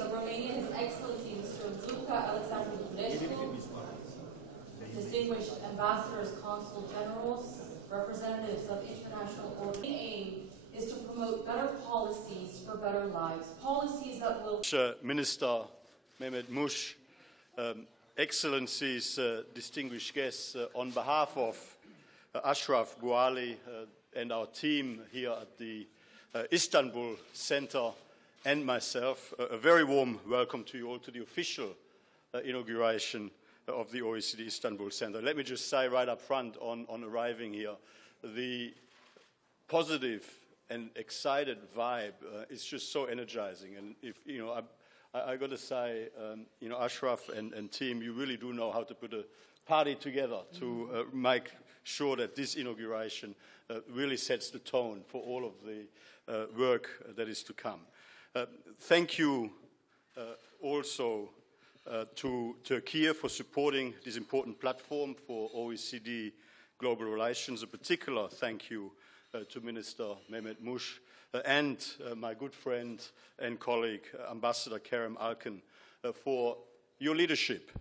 of Romania, His Excellency Mr. Luca Alexandru Durescu, distinguished ambassadors, consul generals, representatives of international organizations. The aim is to promote better policies for better lives, policies that will... Minister Mehmet Muş, Excellencies, distinguished guests, on behalf of Ashraf Guali and our team here at the Istanbul Center and myself, a very warm welcome to you all to the official inauguration of the OECD Istanbul Center. Let me just say right up front on arriving here, the positive and excited vibe is just so energizing. And if, you know, I got to say, you know, Ashraf and team, you really do know how to put a party together to make sure that this inauguration really sets the tone for all of the work that is to come. Thank you also to Turkey for supporting this important platform for OECD global relations. A particular thank you to Minister Mehmet Muş and my good friend and colleague, Ambassador Kerem Alkan, for your leadership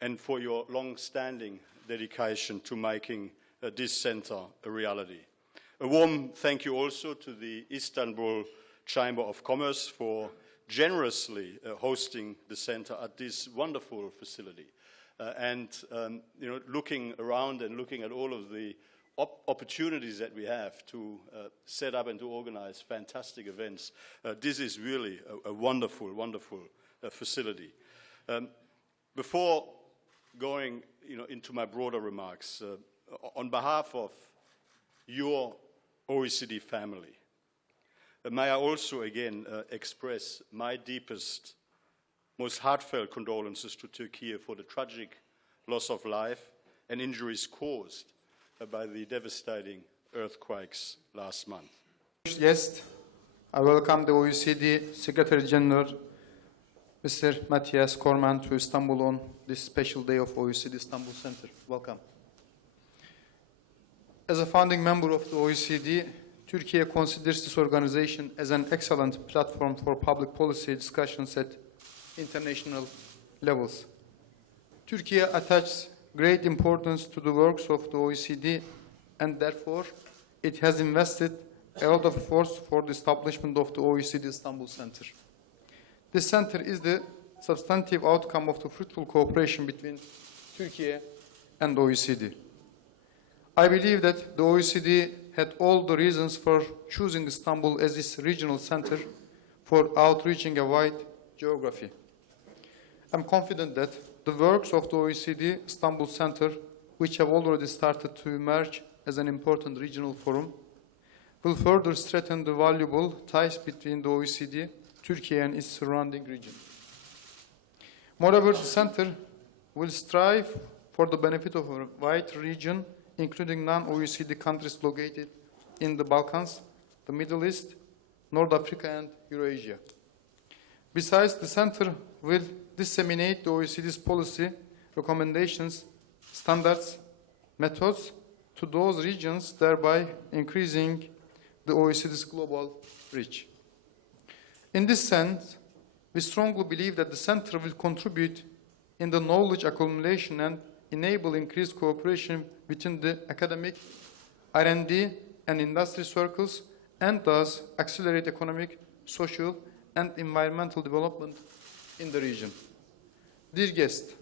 and for your long-standing dedication to making this center a reality. A warm thank you also to the Istanbul Chamber of Commerce for generously hosting the center at this wonderful facility. You know, looking around and looking at all of the opportunities that we have to set up and to organize fantastic events, this is really a wonderful, wonderful facility. Before going, you know, into my broader remarks, on behalf of your OECD family, may I also again express my deepest, most heartfelt condolences to Turkey for the tragic loss of life and injuries caused by the devastating earthquakes last month. Yes, I welcome the OECD Secretary General, Mr. Mathias Cormann, to Istanbul on this special day of OECD Istanbul Center. Welcome. As a founding member of the OECD, Turkey considers this organization as an excellent platform for public policy discussions at international levels. Turkey attaches great importance to the works of the OECD, and therefore it has invested a lot of efforts for the establishment of the OECD Istanbul Center. This center is the substantive outcome of the fruitful cooperation between Turkey and the OECD. I believe that the OECD had all the reasons for choosing Istanbul as its regional center for outreaching a wide geography. I'm confident that the works of the OECD Istanbul Center, which have already started to emerge as an important regional forum, will further strengthen the valuable ties between the OECD, Turkey, and its surrounding region. Moreover, the center will strive for the benefit of a wide region, including non-OECD countries located in the Balkans, the Middle East, North Africa, and Eurasia. Besides, the center will disseminate the OECD's policy, recommendations, standards, methods to those regions, thereby increasing the OECD's global reach. In this sense, we strongly believe that the center will contribute in the knowledge accumulation and enable increased cooperation within the academic, R&D, and industry circles, and thus accelerate economic, social, and environmental development in the region. Dear guests,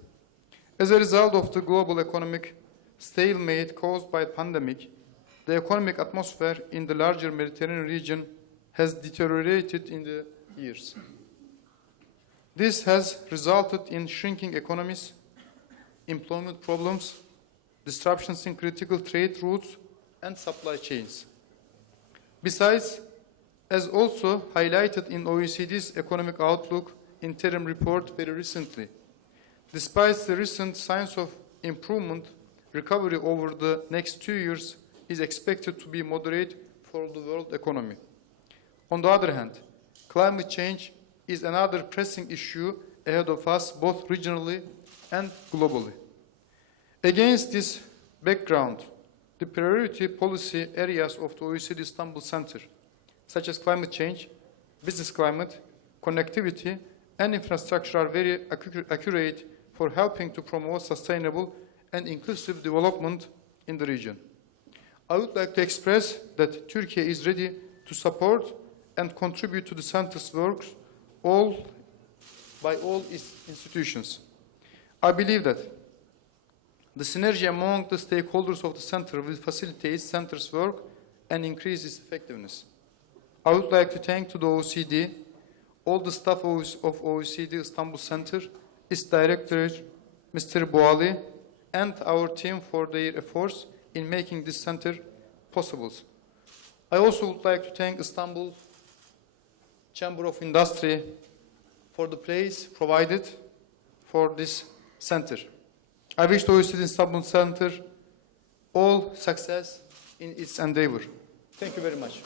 as a result of the global economic stalemate caused by the pandemic, the economic atmosphere in the larger Mediterranean region has deteriorated in the years. This has resulted in shrinking economies, employment problems, disruptions in critical trade routes, and supply chains. Besides, as also highlighted in OECD's Economic Outlook interim report very recently, despite the recent signs of improvement, recovery over the next 2 years is expected to be moderate for the world economy. On the other hand, climate change is another pressing issue ahead of us, both regionally and globally. Against this background, the priority policy areas of the OECD Istanbul Center, such as climate change, business climate, connectivity, and infrastructure are very accurate for helping to promote sustainable and inclusive development in the region. I would like to express that Turkey is ready to support and contribute to the center's work by all its institutions. I believe that the synergy among the stakeholders of the center will facilitate the center's work and increase its effectiveness. I would like to thank to the OECD, all the staff of OECD Istanbul Center, its director, Mr. Boali, and our team for their efforts in making this center possible. I also would like to thank Istanbul Chamber of Industry for the place provided for this center. I wish the OECD Istanbul Center all success in its endeavor. Thank you very much.